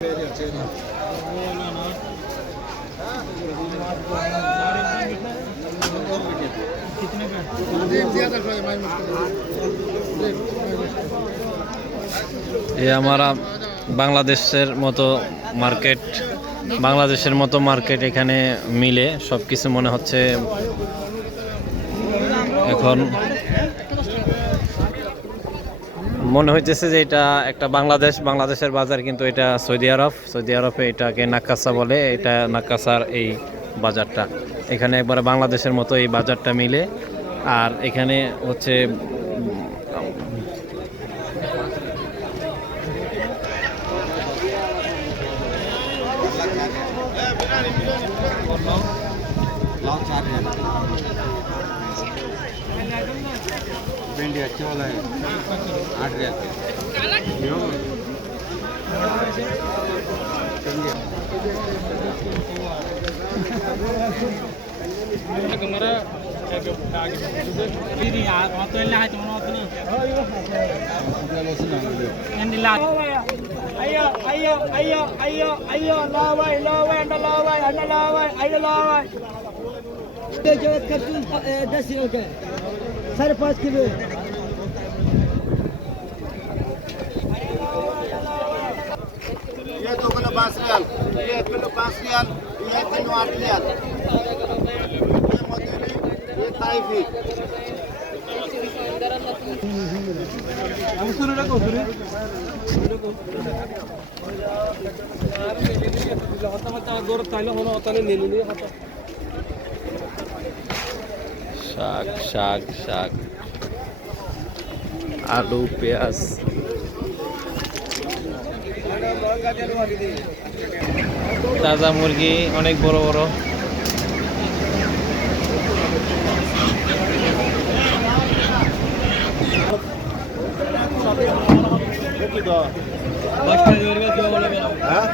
এ আমরা বাংলাদেশের মতো মার্কেট, বাংলাদেশের মতো মার্কেট এখানে মিলে সব কিছু মনে হচ্ছে এখন মনে হইতেছে যে এটা একটা বাংলাদেশ, বাংলাদেশের বাজার কিন্তু এটা সৌদি আরব। সৌদি আরবে এটাকে নাকাসা বলে, এটা নাকাসার এই বাজারটা। এখানে একবারে বাংলাদেশের মতো এই বাজারটা মিলে। আর এখানে হচ্ছে भिंडी अच्छे वाला है आठ रियाल అయ్యో అయ్యో అయ్యో అయ్యో అయ్యో లావాయ్ లావాయ్ అండ లావాయ్ అండ లావాయ్ అయ్యో లావాయ్ जगत खर्च दस योग है साढ़े पाँच किलो ये दो किलो पाँच रियाल ये एक किलो पाँच रियाल ये तीनों आठ रियाल ये मोतीली ये ताइफी हम सुनो रखो सुनो रखो गोर ताले होना होता नहीं नहीं नहीं होता শাক শাক শাক। আলু পেঁয়াজ। তাজা মুরগি অনেক বড় বড়। हाँ